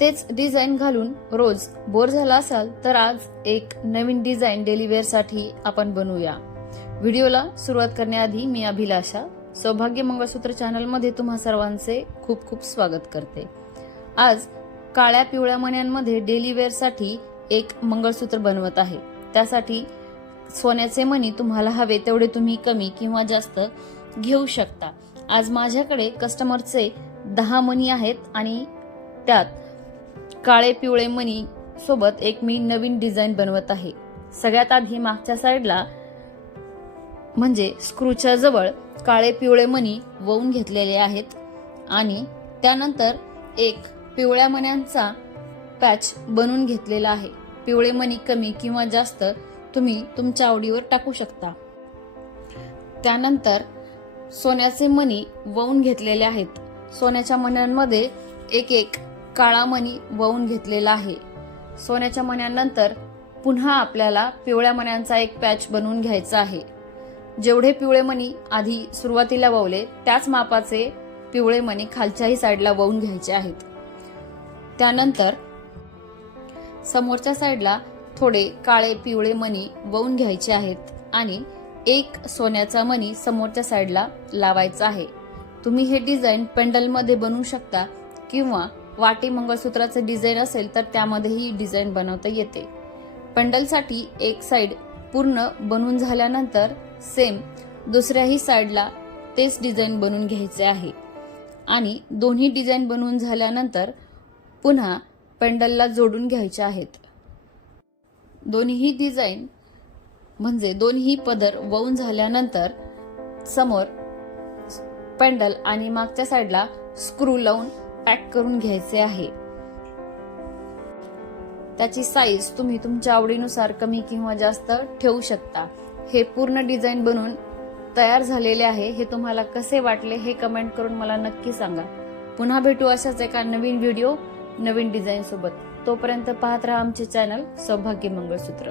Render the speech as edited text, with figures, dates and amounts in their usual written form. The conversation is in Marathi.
तेच डिझाईन घालून रोज बोर झाला असाल तर आज एक नवीन डिझाईन डेली वेअर साठी आपण बनवूया। व्हिडिओला सुरुवात करण्याआधी मी अभिलाषा सौभाग्य मंगळसूत्र चॅनल मध्ये तुम्हा सर्वांचे खूप खूप स्वागत करते। आज काळ्या पिवळ्या मण्यांमध्ये डेली वेअर साठी एक मंगळसूत्र बनवत आहे। त्यासाठी सोन्याचे मणी तुम्हाला हवे तेवढे तुम्ही कमी किंवा जास्त घेऊ शकता। आज माझ्याकडे कस्टमरचे 10 मणी आहेत आणि त्यात काळे पिवळे मणी सोबत एक मी नवीन डिझाईन बनवत आहे। सगळ्यात आधी मागच्या साइडला म्हणजे स्क्रूच्या जवळ काळे पिवळे मणी वळून घेतलेले आहेत आणि त्यानंतर एक पिवळ्या मण्यांचा पॅच बनवून घेतलेला आहे। पिवळे मणी कमी किंवा जास्त तुम्ही तुमच्या आवडीवर टाकू शकता। त्यानंतर सोन्याचे मणी वळून घेतलेले आहेत। सोन्याच्या मण्यांमध्ये एक एक काळा मणी वळून घेतलेला आहे। सोन्याच्या मण्यांनंतर पुन्हा आपल्याला पिवळ्या मण्यांचा एक पॅच बनवून घ्यायचा आहे। जेवढे पिवळे मणी आधी सुरुवातीला वळले त्याच मापाचे पिवळे मणी खालच्याही साईडला वळून घ्यायचे आहेत। त्यानंतर समोरच्या साईडला थोडे काळे पिवळे मणी वळून घ्यायचे आहेत आणि एक सोन्याचा मणी समोरच्या साईडला लावायचा आहे। तुम्ही हे डिझाईन पेंडल मध्ये बनवू शकता किंवा वाटी मंगळसूत्राचे डिझाईन असेल तर त्यामध्ये ही डिझाईन बनवता येते। पेंडलसाठी एक साइड पूर्ण बनवून झाल्यानंतर सेम दुसऱ्याही साइडला तेच डिझाईन बनवून घ्यायचे आहे आणि दोन्ही डिझाईन बनवून झाल्यानंतर पुन्हा पेंडलला जोडून घ्यायचे आहेत। दोन्ही डिझाईन म्हणजे दोन्ही पदर वळून झाल्यानंतर समोर पेंडल आणि मागच्या साइडला स्क्रू लावून पॅक करून घ्यायचे आहे। त्याची साईज तुम्ही तुमच्या आवडीनुसार कमी किंवा जास्त ठेवू शकता। हे पूर्ण डिझाईन बनवून तयार झालेले आहे। हे तुम्हाला कसे वाटले हे कमेंट करून मला नक्की सांगा। पुन्हा भेटू अशाच एका नवीन व्हिडिओ नवीन डिझाईन सोबत। तोपर्यंत पाहत राहा आमचे चॅनल सौभाग्य मंगळसूत्र।